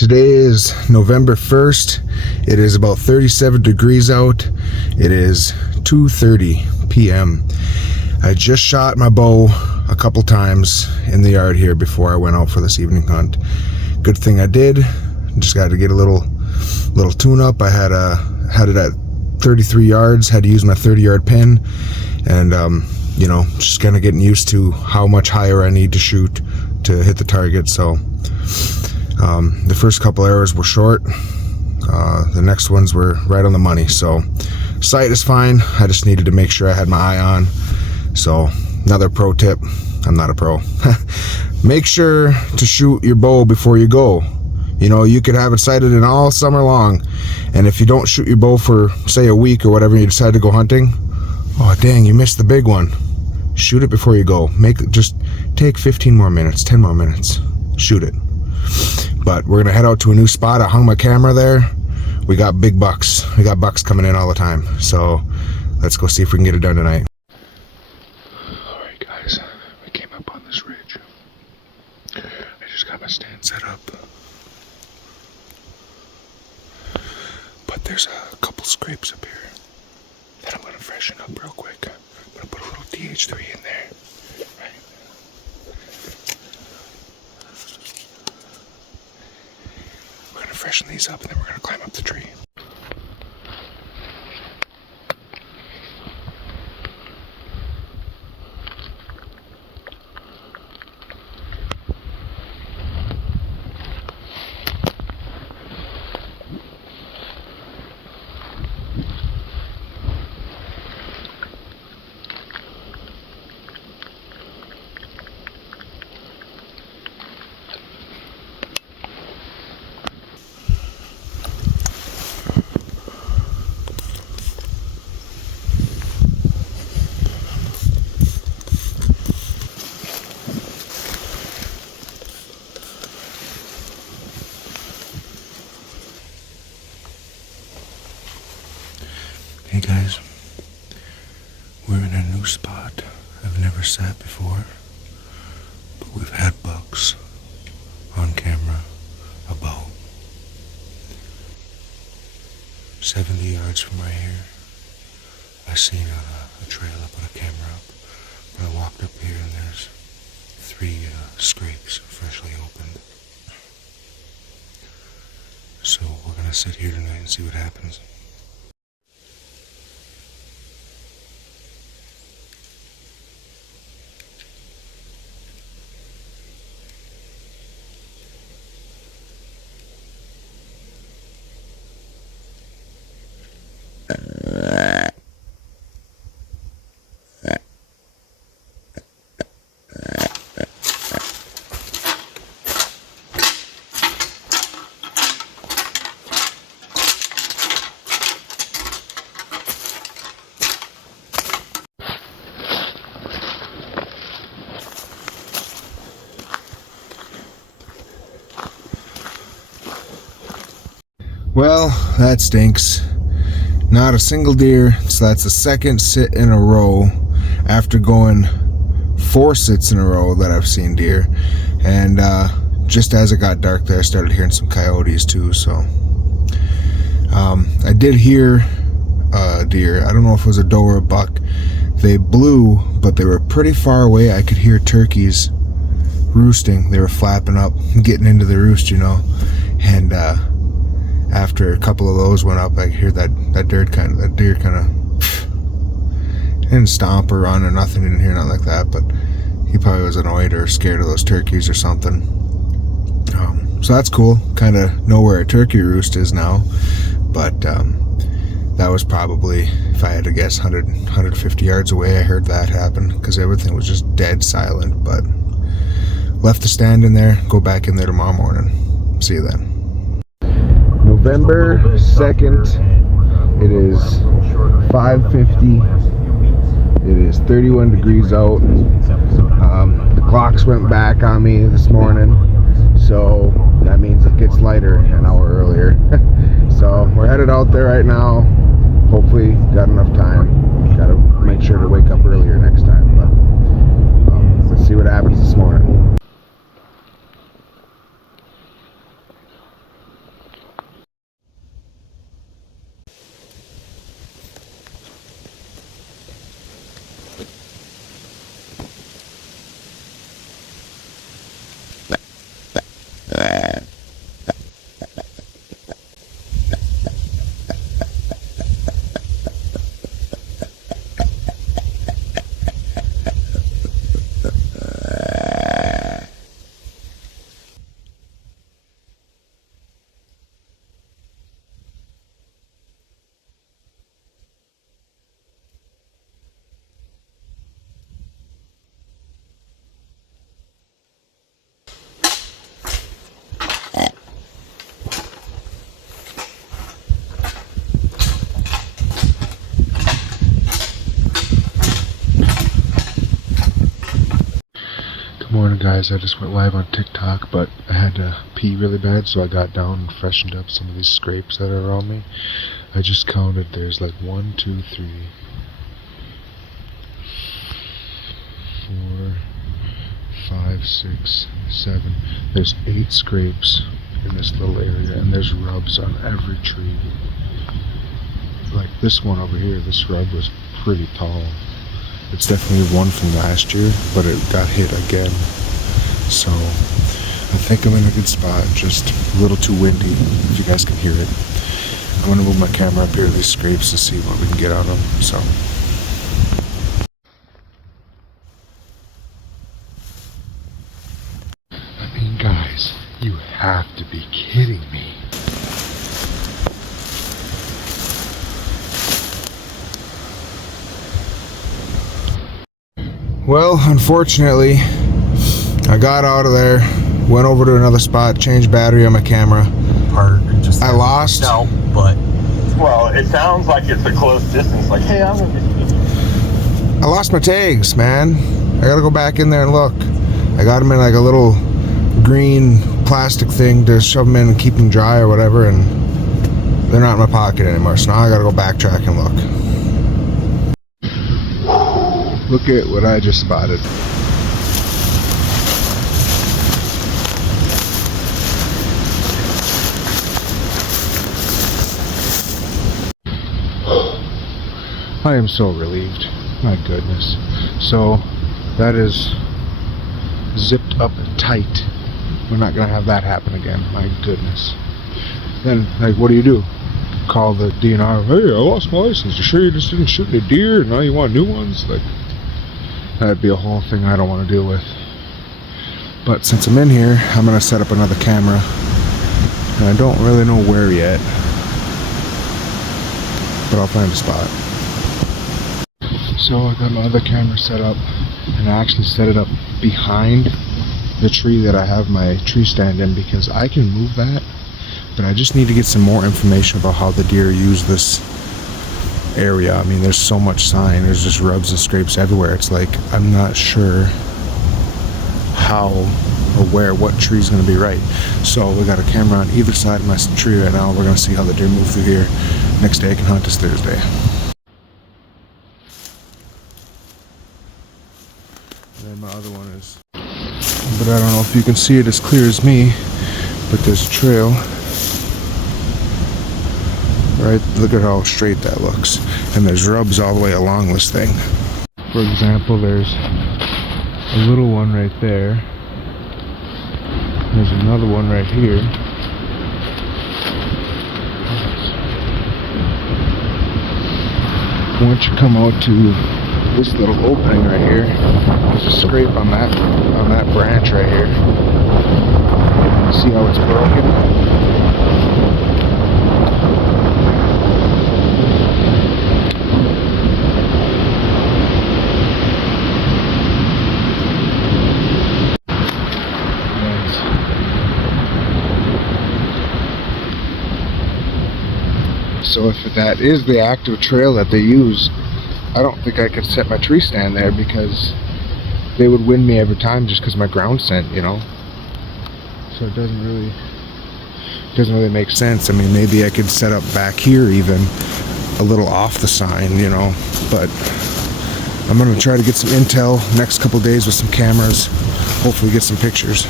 Today is November 1st. It is about 37 degrees out. It is 2:30 p.m. I just shot my bow a couple times in the yard here before I went out for this evening hunt. Good thing I did. Just got to get a little tune up. I had it at 33 yards. Had to use my 30-yard pin, and you know, just kind of getting used to how much higher I need to shoot to hit the target. So the first couple arrows were short. The next ones were right on the money. So sight is fine. I just needed to make sure I had my eye on. So another pro tip. I'm not a pro. Make sure to shoot your bow before you go. You know, you could have it sighted in all summer long, and if you don't shoot your bow for, say, a week or whatever, and you decide to go hunting, oh dang, you missed the big one. Shoot it before you go. Just take 15 more minutes, 10 more minutes. Shoot it. But we're gonna head out to a new spot. I hung my camera there. We got big bucks. We got bucks coming in all the time. So let's go see if we can get it done tonight. Alright guys, we came up on this ridge. I just got my stand set up. But there's a couple scrapes up here that I'm gonna freshen up real quick. I'm gonna put a little DH3 in there. Right. We're gonna freshen these up and then we're gonna climb up the tree. Hey guys, we're in a new spot I've never sat before, but we've had bucks on camera about 70 yards from right here. I seen a trail I put a camera up, but I walked up here and there's 3 scrapes freshly opened. So we're gonna sit here tonight and see what happens. Well, that stinks. Not a single deer, so that's the second sit in a row after going 4 sits in a row that I've seen deer. And just as it got dark there, I started hearing some coyotes too, so I did hear deer. I don't know if it was a doe or a buck. They blew, but they were pretty far away. I could hear turkeys roosting. They were flapping up, getting into the roost, you know. And after a couple of those went up, I could hear that deer kind of didn't stomp or run or nothing. Didn't hear nothing like that, but he probably was annoyed or scared of those turkeys or something. So that's cool. Kind of know where a turkey roost is now, but that was probably, if I had to guess, 150 yards away. I heard that happen because everything was just dead silent. But left the stand in there. Go back in there tomorrow morning. See you then. November 2nd, it is 5:50, it is 31 degrees out. The clocks went back on me this morning, so that means it gets lighter an hour earlier. So we're headed out there right now. Hopefully got enough time. Gotta make sure to wake up earlier next time, but let's see what happens this morning. guys, I just went live on TikTok, but I had to pee really bad, so I got down and freshened up some of these scrapes that are around me. I just counted, there's like 1, 2, 3, 4, 5, 6, 7. There's 8 scrapes in this little area, and there's rubs on every tree. Like this one over here, this rub was pretty tall. It's definitely one from last year, but it got hit again. So I think I'm in a good spot, just a little too windy, if you guys can hear it. I'm gonna move my camera up here to these scrapes and see what we can get out of them. So. I mean, guys, you have to be kidding me. Well, unfortunately, I got out of there, went over to another spot, changed battery on my camera. I lost. No, but well, it sounds like it's a close distance. Like, hey, I'm gonna be. I lost my tags, man. I gotta go back in there and look. I got them in like a little green plastic thing to shove them in and keep them dry or whatever, and they're not in my pocket anymore. So now I gotta go backtrack and look. Look at what I just spotted. I am so relieved. My goodness. So that is zipped up tight. We're not gonna have that happen again. My goodness. Then, like, what do? Call the DNR. Hey, I lost my license. You sure you just didn't shoot any deer and now you want new ones? Like, that'd be a whole thing I don't want to deal with. But since I'm in here, I'm gonna set up another camera, and I don't really know where yet, but I'll find a spot. So I got my other camera set up, and I actually set it up behind the tree that I have my tree stand in, because I can move that, but I just need to get some more information about how the deer use this area. I mean, there's so much sign, there's just rubs and scrapes everywhere. It's like, I'm not sure how or where, what tree's going to be right. So we got a camera on either side of my tree right now. We're going to see how the deer move through here. Next day I can hunt is Thursday. And then my other one is, but I don't know if you can see it as clear as me, but there's a trail. Right, look at how straight that looks, and there's rubs all the way along this thing. For example, there's a little one right there. There's another one right here. Once you come out to this little opening right here, there's a scrape on that branch right here. See how it's broken? So if that is the active trail that they use, I don't think I could set my tree stand there, because they would win me every time just because my ground scent, you know. So it doesn't really make sense. I mean, maybe I could set up back here even a little off the sign, you know, but I'm gonna try to get some intel next couple days with some cameras, hopefully get some pictures.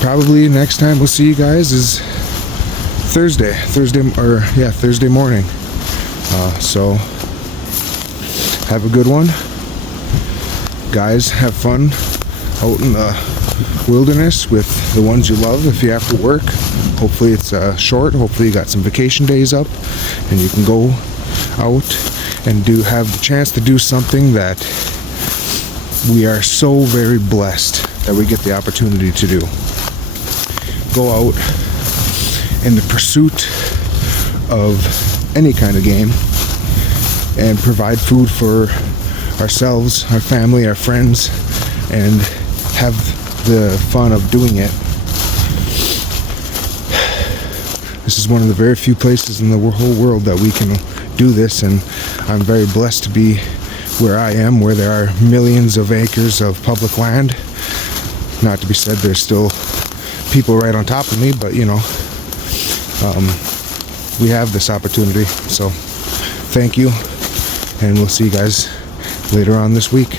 Probably next time we'll see you guys is Thursday morning. So have a good one, guys. Have fun out in the wilderness with the ones you love. If you have to work, hopefully it's short. Hopefully you got some vacation days up and you can go out and have the chance to do something that we are so very blessed that we get the opportunity to do. Go out in the pursuit of any kind of game and provide food for ourselves, our family, our friends, and have the fun of doing it. This is one of the very few places in the whole world that we can do this, and I'm very blessed to be where I am, where there are millions of acres of public land. Not to be said there's still people right on top of me, but you know, we have this opportunity. So thank you, and we'll see you guys later on this week.